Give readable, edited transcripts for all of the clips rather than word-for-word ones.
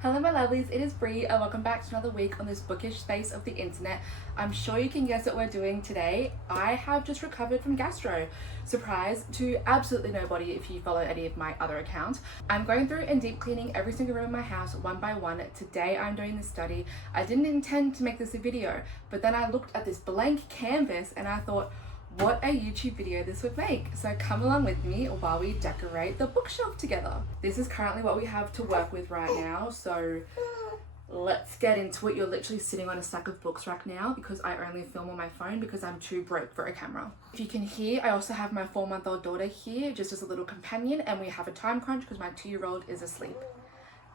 Hello my lovelies, it is Bree and welcome back to another week on this bookish space of the internet. I'm sure you can guess what we're doing today. I have just recovered from gastro. Surprise to absolutely nobody if you follow any of my other accounts. I'm going through and deep cleaning every single room in my house one by one. Today I'm doing this study. I didn't intend to make this a video, but then I looked at this blank canvas and I thought, what a YouTube video this would make. So come along with me while we decorate the bookshelf together. This is currently what we have to work with right now, so let's get into it. You're literally sitting on a stack of books right now because I only film on my phone because I'm too broke for a camera. If you can hear, I also have my 4-month-old daughter here just as a little companion, and we have a time crunch because my 2-year-old is asleep.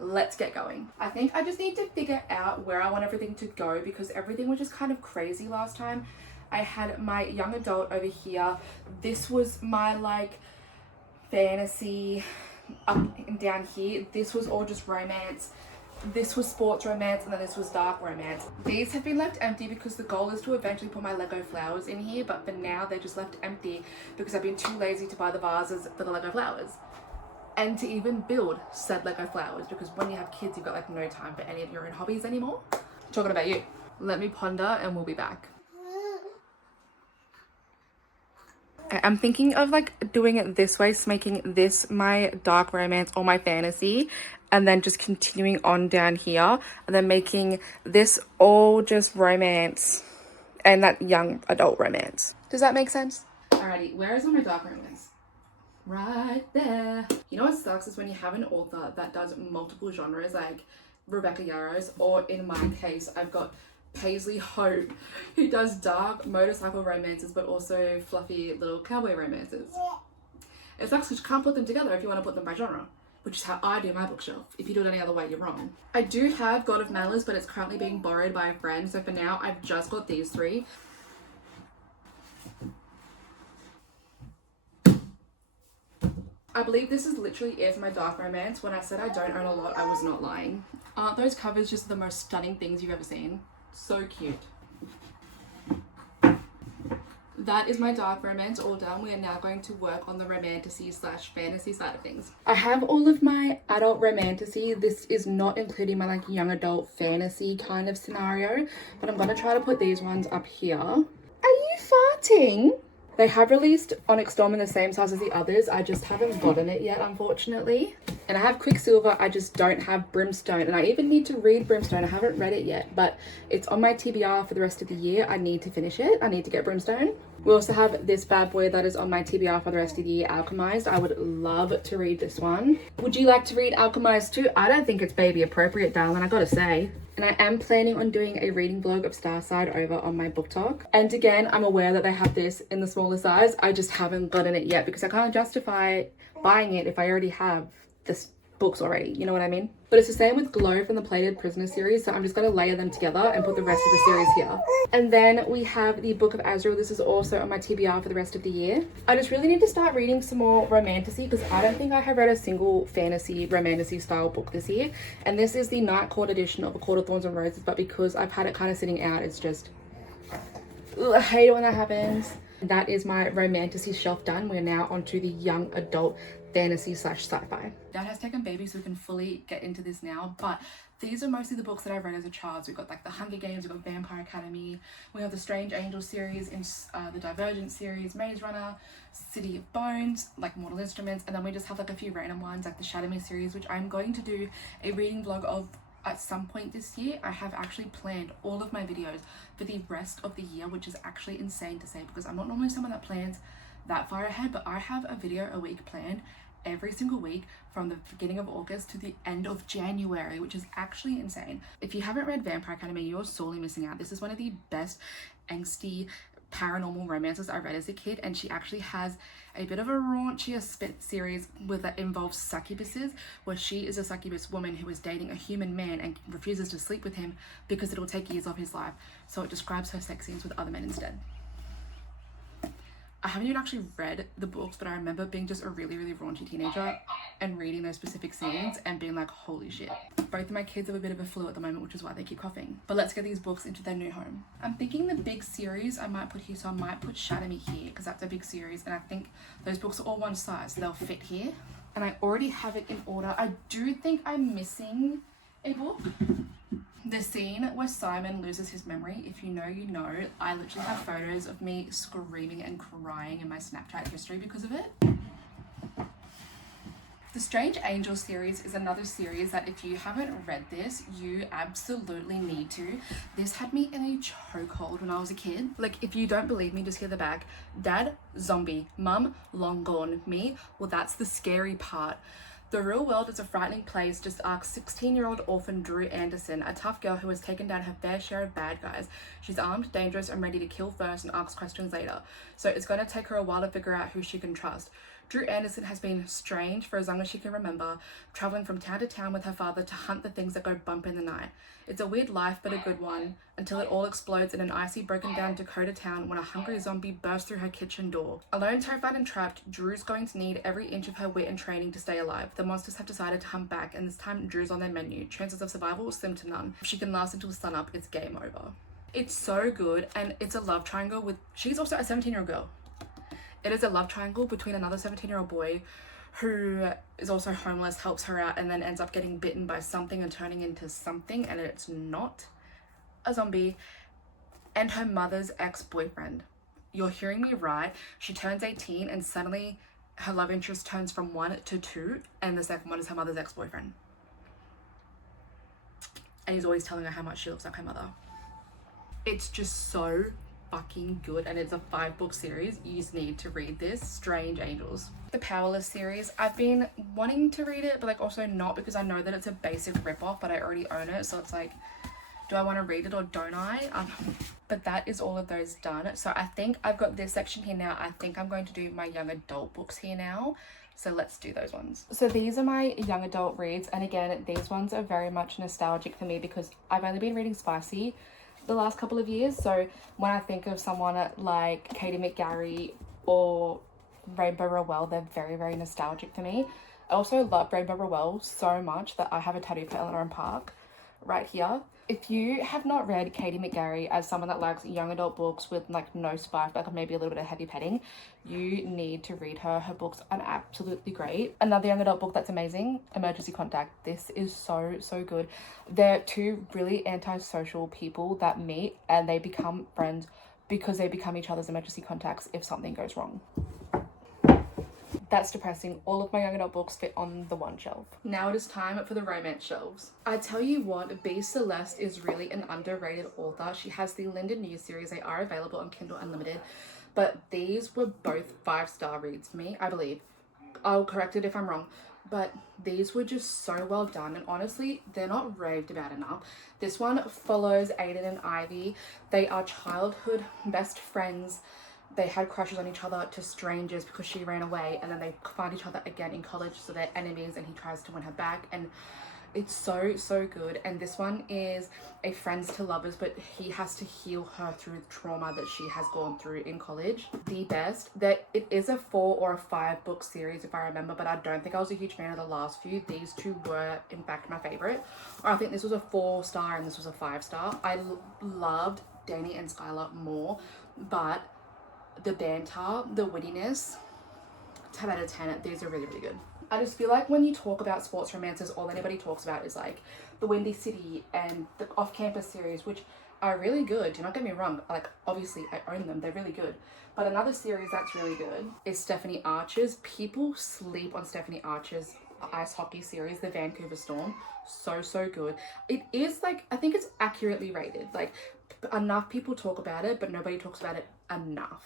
Let's get going. I think I just need to figure out where I want everything to go because everything was just kind of crazy last time. I had my young adult over here. This was my like fantasy up and down here. This was all just romance. This was sports romance, and then this was dark romance. These have been left empty because the goal is to eventually put my Lego flowers in here, but for now they're just left empty because I've been too lazy to buy the vases for the Lego flowers and to even build said Lego flowers, because when you have kids you've got like no time for any of your own hobbies anymore. Talking about you. Let me ponder and we'll be back. I'm thinking of like doing it this way, so making this my dark romance or my fantasy, and then just continuing on down here, and then making this all just romance and that young adult romance. Does that make sense? Alrighty, where is all my dark romance? Right there. You know what sucks is when you have an author that does multiple genres, like Rebecca Yarros, or in my case, I've got Paisley Hope, who does dark motorcycle romances but also fluffy little cowboy romances. It sucks because you can't put them together if you want to put them by genre, which is how I do my bookshelf. If you do it any other way, you're wrong. I do have God of Malice, but it's currently being borrowed by a friend, so for now I've just got these three. I believe this is literally is my dark romance. When I said I don't own a lot, I was not lying. Aren't those covers just the most stunning things you've ever seen? So cute. That is my dark romance all done. We are now going to work on the romantasy/fantasy side of things. I have all of my adult romantasy. This is not including my like young adult fantasy kind of scenario, but I'm gonna try to put these ones up here. Are you farting? They have released Onyx Storm in the same size as the others. I just haven't gotten it yet, unfortunately. And I have Quicksilver, I just don't have Brimstone. And I even need to read Brimstone. I haven't read it yet, but it's on my TBR for the rest of the year. I need to finish it. I need to get Brimstone. We also have this bad boy that is on my TBR for the rest of the year, Alchemized. I would love to read this one. Would you like to read Alchemized too? I don't think it's baby appropriate, darling, I gotta say. And I am planning on doing a reading vlog of Starside over on my book talk. And again, I'm aware that they have this in the smaller size. I just haven't gotten it yet because I can't justify buying it if I already have this books already, you know what I mean? But it's the same with Glow from the Plated Prisoner series, so I'm just going to layer them together and put the rest of the series here. And then we have the Book of Azrael. This is also on my TBR for the rest of the year. I just really need to start reading some more romantasy because I don't think I have read a single fantasy romantasy style book this year. And this is the Night Court edition of A Court of Thorns and Roses, but because I've had it kind of sitting out, it's just, I hate it when that happens. That is my romantasy shelf done. We're now onto the young adult fantasy/sci-fi. Dad has taken baby, so we can fully get into this now, but these are mostly the books that I read as a child. So we've got like the Hunger Games, we've got Vampire Academy, we have the Strange Angel series, in the Divergent series, Maze Runner, City of Bones, like Mortal Instruments, and then we just have like a few random ones like the Shadow Me series, which I'm going to do a reading vlog of at some point this year. I have actually planned all of my videos for the rest of the year, which is actually insane to say because I'm not normally someone that plans that far ahead, but I have a video a week planned every single week from the beginning of August to the end of January, which is actually insane. If you haven't read Vampire Academy, you're sorely missing out. This is one of the best angsty paranormal romances I read as a kid, and she actually has a bit of a raunchier series that involves succubuses, where she is a succubus woman who is dating a human man and refuses to sleep with him because it'll take years of his life. So it describes her sex scenes with other men instead. I haven't even actually read the books, but I remember being just a really, really raunchy teenager and reading those specific scenes and being like, holy shit. Both of my kids have a bit of a flu at the moment, which is why they keep coughing. But let's get these books into their new home. I'm thinking the big series I might put here, so I might put Shadow Me here because that's a big series, and I think those books are all one size, so they'll fit here. And I already have it in order. I do think I'm missing a book. The scene where Simon loses his memory, if you know, you know. I literally have photos of me screaming and crying in my Snapchat history because of it. The Strange Angel series is another series that if you haven't read this, you absolutely need to. This had me in a chokehold when I was a kid. Like, if you don't believe me, just hear the back. Dad, zombie. Mum, long gone. Me, well, that's the scary part. The real world is a frightening place, just ask 16-year-old orphan Drew Anderson, a tough girl who has taken down her fair share of bad guys. She's armed, dangerous, and ready to kill first and ask questions later. So it's going to take her a while to figure out who she can trust. Drew Anderson has been strange for as long as she can remember, traveling from town to town with her father to hunt the things that go bump in the night. It's a weird life, but a good one, until it all explodes in an icy, broken down Dakota town when a hungry zombie bursts through her kitchen door. Alone, terrified, and trapped, Drew's going to need every inch of her wit and training to stay alive. The monsters have decided to hunt back, and this time Drew's on their menu. Chances of survival slim to none. If she can last until sunup, it's game over. It's so good, and it's a love triangle with... She's also a 17-year-old girl. It is a love triangle between another 17-year-old boy who is also homeless, helps her out, and then ends up getting bitten by something and turning into something, and it's not a zombie, and her mother's ex-boyfriend. You're hearing me right. She turns 18 and suddenly her love interest turns from 1 to 2, and the second one is her mother's ex-boyfriend. And he's always telling her how much she looks like her mother. It's just so fucking good, and it's a 5-book series. You just need to read this. Strange Angels. The Powerless series, I've been wanting to read it, but like also not, because I know that it's a basic ripoff, but I already own it, so it's like, do I want to read it or don't I? But that is all of those done. So I think I've got this section here now. I think I'm going to do my young adult books here now. So let's do those ones. So these are my young adult reads, and again, these ones are very much nostalgic for me because I've only been reading spicy the last couple of years. So when I think of someone like Katie McGarry or Rainbow Rowell, they're very, very nostalgic for me. I also love Rainbow Rowell so much that I have a tattoo for Eleanor and Park right here. If you have not read Katie McGarry, as someone that likes young adult books with like no spice, like maybe a little bit of heavy petting, you need to read her. Her books are absolutely great. Another young adult book that's amazing, Emergency Contact. This is so, so good. They're two really antisocial people that meet and they become friends because they become each other's emergency contacts if something goes wrong. That's depressing. All of my young adult books fit on the one shelf. Now it is time for the romance shelves. I tell you what, B. Celeste is really an underrated author. She has the Linda News series. They are available on Kindle Unlimited, but these were both 5-star reads for me, I believe. I'll correct it if I'm wrong, but these were just so well done, and honestly, they're not raved about enough. This one follows Aiden and Ivy. They are childhood best friends. They had crushes on each other to strangers because she ran away, and then they find each other again in college, so they're enemies, and he tries to win her back, and it's so, so good. And this one is a friends to lovers, but he has to heal her through trauma that she has gone through in college. The best, that it is a 4 or a 5 book series if I remember, but I don't think I was a huge fan of the last few. These two were in fact my favorite. Or I think this was a 4-star and this was a 5-star. I loved Danny and Skylar more, but the banter, the wittiness, 10 out of 10. These are really, really good. I just feel like when you talk about sports romances, all anybody talks about is like the Windy City and the Off-Campus series, which are really good. Do not get me wrong. Like, obviously I own them. They're really good. But another series that's really good is Stephanie Archer's. People sleep on Stephanie Archer's ice hockey series, the Vancouver Storm. So, so good. It is like, I think it's accurately rated. Like, enough people talk about it, but nobody talks about it enough.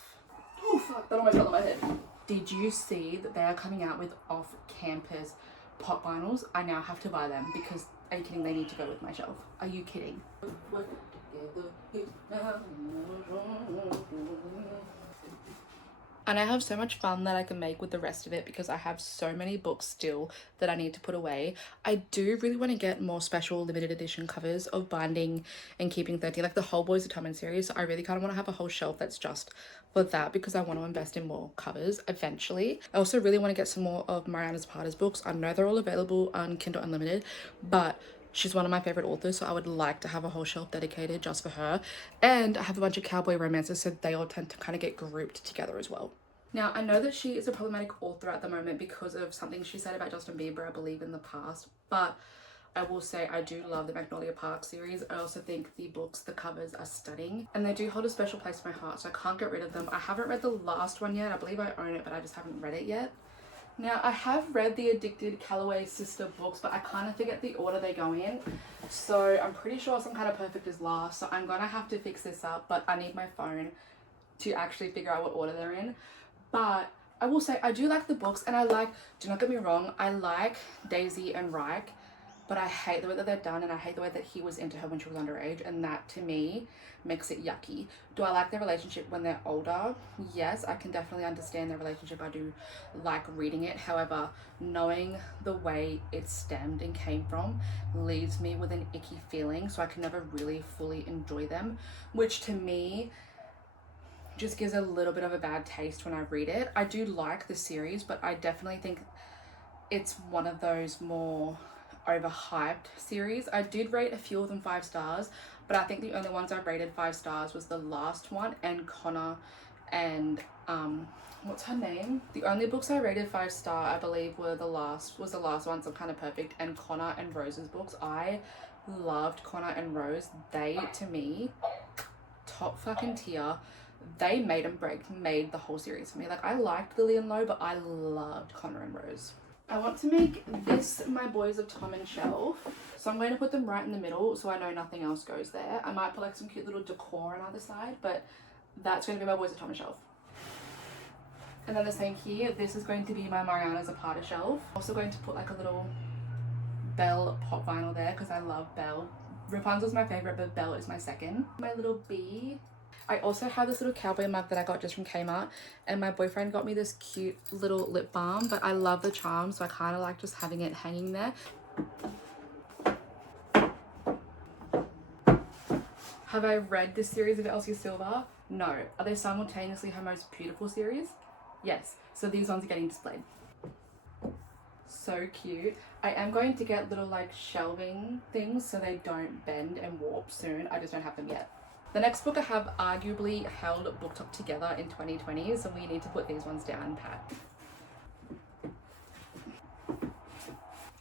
Oh fuck, that almost fell on my head. Did you see that they are coming out with off-campus pop vinyls? I now have to buy them because, are you kidding? They need to go with my shelf. Are you kidding? And I have so much fun that I can make with the rest of it because I have so many books still that I need to put away. I do really want to get more special limited edition covers of Binding and Keeping 30, like the whole Boys Atonement series. So I really kind of want to have a whole shelf that's just for that because I want to invest in more covers eventually. I also really want to get some more of Mariana Zapata's books. I know they're all available on Kindle Unlimited, but she's one of my favorite authors, so I would like to have a whole shelf dedicated just for her. And I have a bunch of cowboy romances, so they all tend to kind of get grouped together as well. Now, I know that she is a problematic author at the moment because of something she said about Justin Bieber, I believe, in the past, but I will say I do love the Magnolia Park series. I also think the books, the covers are stunning, and they do hold a special place in my heart, so I can't get rid of them. I haven't read the last one yet. I believe I own it, but I just haven't read it yet. Now, I have read the Addicted Calloway sister books, but I kind of forget the order they go in. So I'm pretty sure Some Kind of Perfect is last, so I'm gonna have to fix this up, but I need my phone to actually figure out what order they're in. But I will say I do like the books, and I like, do not get me wrong, I like Daisy and Reich, but I hate the way that they're done, and I hate the way that he was into her when she was underage, and that to me makes it yucky. Do I like their relationship when they're older? Yes, I can definitely understand their relationship. I do like reading it. However, knowing the way it stemmed and came from leaves me with an icky feeling, so I can never really fully enjoy them, which to me just gives a little bit of a bad taste when I read it. I do like the series, but I definitely think it's one of those more overhyped series. I did rate a few of them 5 stars, but I think the only ones I rated 5 stars was the last one and Connor and what's her name? The only books I rated 5 star, I believe, was the last one, Some Kind of Perfect, and Connor and Rose's books. I loved Connor and Rose. They, to me, top fucking tier. They made the whole series for me. Like, I liked Lily and Lowe, but I loved Connor and Rose. I want to make this my Boys of Tom and Shelf, so I'm going to put them right in the middle so I know nothing else goes there. I might put like some cute little decor on either side, but that's going to be my Boys of Tom and Shelf. And then the same here, this is going to be my Mariana Zapata shelf. Also going to put like a little Belle pop vinyl there because I love Belle. Rapunzel's my favorite, but Belle is my second. My little bee. I also have this little cowboy mug that I got just from Kmart, and my boyfriend got me this cute little lip balm, but I love the charm, so I kind of like just having it hanging there. Have I read this series of Elsie Silver? No. Are they simultaneously her most beautiful series? Yes. So these ones are getting displayed. So cute. I am going to get little like shelving things so they don't bend and warp soon. I just don't have them yet. The next book I have arguably held BookTok together in 2020, so we need to put these ones down pat.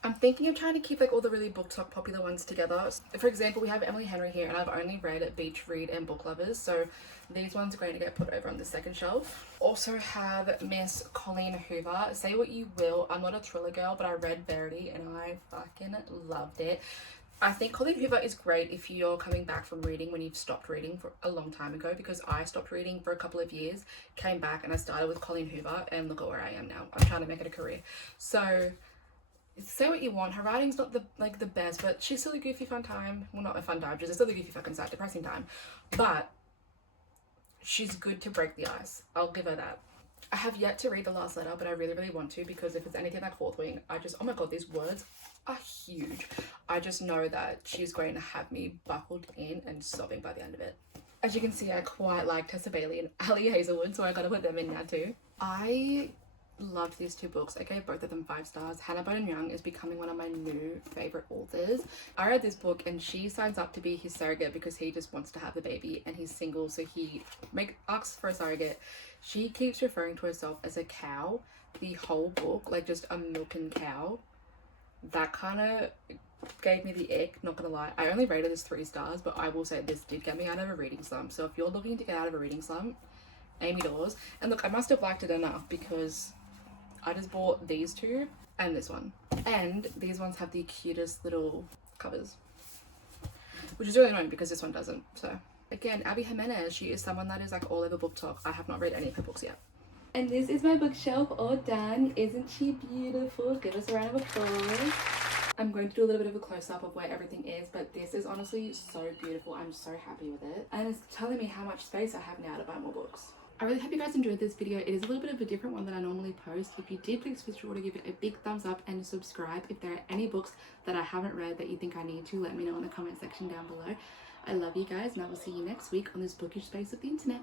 I'm thinking of trying to keep like all the really BookTok popular ones together. For example, we have Emily Henry here, and I've only read Beach Read and Book Lovers, so these ones are going to get put over on the second shelf. Also have Miss Colleen Hoover. Say what you will, I'm not a thriller girl, but I read Verity and I fucking loved it. I think Colleen Hoover is great if you're coming back from reading when you've stopped reading for a long time ago, because I stopped reading for a couple of years, came back, and I started with Colleen Hoover, and look at where I am now. I'm trying to make it a career. So say what you want, her writing's not the best, but she's still a goofy fun time. Well, not a fun time, just still a goofy fucking sad depressing time, but she's good to break the ice. I'll give her that. I have yet to read The Last Letter, but I really want to, because if it's anything like Fourth Wing, oh my god, these words are huge. I just know that she's going to have me buckled in and sobbing by the end of it. As you can see, I quite like Tessa Bailey and Ali Hazelwood, so I gotta put them in now too. I loved these 2 books. I gave both of them 5 stars. Hannah Bone Young is becoming one of my new favorite authors. I read this book and she signs up to be his surrogate because he just wants to have the baby and he's single, so he asks for a surrogate. She keeps referring to herself as a cow the whole book, like just a milking cow. That kind of gave me the ick, not gonna lie. I only rated this 3 stars, but I will say this did get me out of a reading slump. So if you're looking to get out of a reading slump, Amy Dawes. And look, I must have liked it enough because I just bought these 2 and this one. And these ones have the cutest little covers, which is really annoying because this one doesn't. So again, Abby Jimenez, she is someone that is like all over BookTok. I have not read any of her books yet. And this is my bookshelf all done. Isn't she beautiful? Give us a round of applause. I'm going to do a little bit of a close-up of where everything is, but this is honestly so beautiful. I'm so happy with it. And it's telling me how much space I have now to buy more books. I really hope you guys enjoyed this video. It is a little bit of a different one than I normally post. If you did, please be sure to give it a big thumbs up and subscribe. If there are any books that I haven't read that you think I need to, let me know in the comment section down below. I love you guys, and I will see you next week on this bookish space of the internet.